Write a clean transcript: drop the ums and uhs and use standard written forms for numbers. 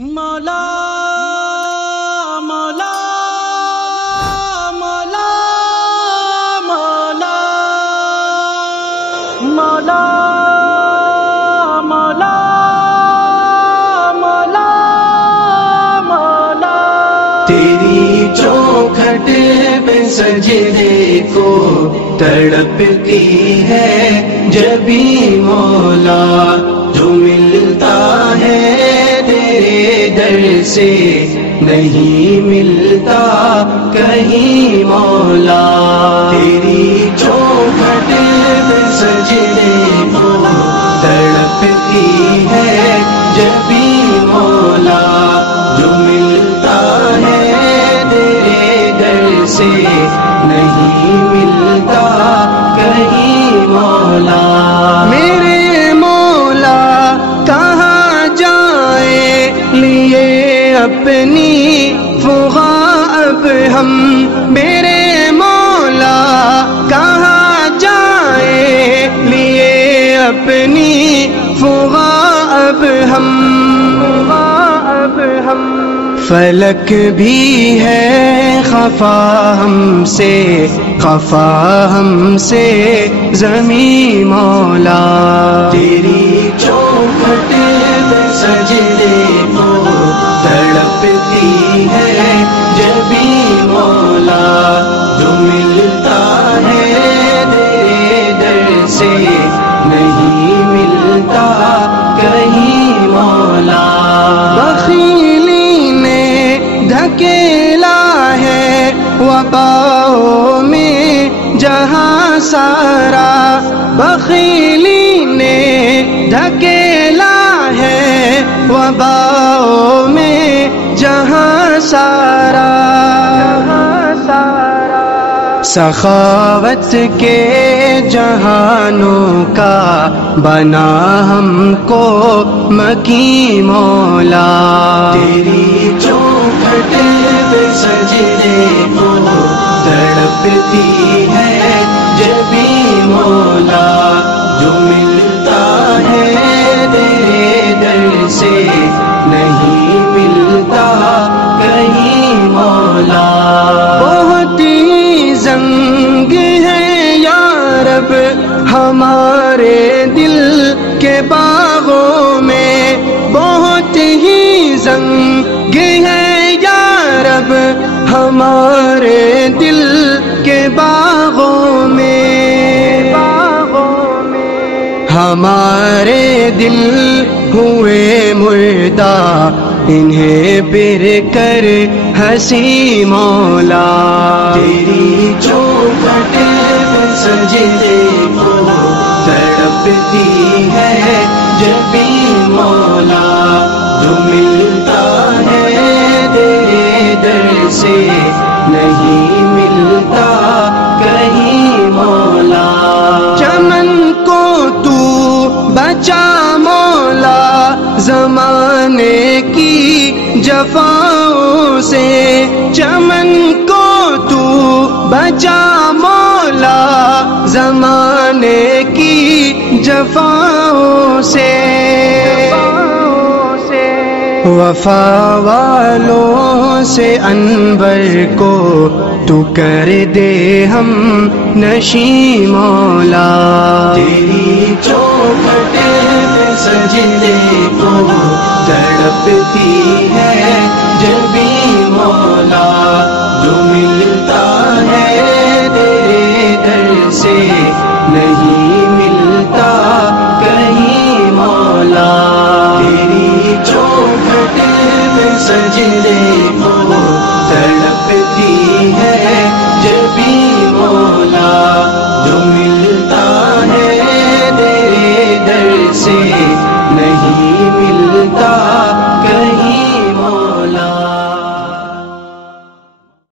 مولا مولا مولا مولا مولا مولا مولا مولا تیری چوکھٹ پہ سجدے کو تڑپتی ہے جبھی مولا، جو ملتا ہے تیرے در سے نہیں ملتا کہیں مولا۔ تیری چوکھٹ پہ سجدے کو تڑپتی ہے جبھی مولا، جو ملتا ہے تیرے در سے نہیں ملتا کہیں مولا۔ میرے مولا کہاں جائیں لیے اپنی فغاں اب ہم، میرے مولا کہاں جائیں لیے اپنی فغاں اب ہم، فلک بھی ہے خفا ہم سے، خفا ہم سے زمین مولا۔ تیری چوکھٹ پہ سجدے کو تڑپتی ہے جبھی مولا، جو ملتا ہے تیرے در سے نہیں ملتا کہیں مولا۔ بخیلی نے دھکیلا ہے وباؤں میں جہاں سارا، بخیلی نے دھکیلا ہے وباؤں میں جہاں سارا، سخاوت کے جہانوں کا بنا ہم کو مکی مولا۔ تیری چوکھٹ پہ سجدے کو تڑپتی ہے جبھی مولا، جو ملتا ہے تیرے در سے نہیں ملتا کہیں مولا۔ بہت ہی زنگ ہے یا رب ہمارے دل کے باغوں میں، بہت ہی زنگ ہے یا رب ہمارے دل کے باغوں میں، ہمارے دل ہوئے مردہ انہیں پھر کر ہنسی مولا۔ تیری چوکھٹ پہ سجدے کو تڑپتی ہے جبھی مولا، جو ملتا ہے تیرے در سے نہیں ملتا کہیں مولا۔ چمن کو تو بچا مولا زمانے کی جفاؤں سے، چمن کو تو بچا مولا زمانے کی جفاؤں سے، وفا والوں سے انور کو تو کر دے ہم نشیں مولا۔ تیری چوکھٹ پہ سجدے کو تڑپتی ہے جبھی مولا، جو ملتا ہے تیرے در سے نہیں ملتا کہیں مولا۔ تیری چوکھٹ پہ سجدے کو تڑپتی ہے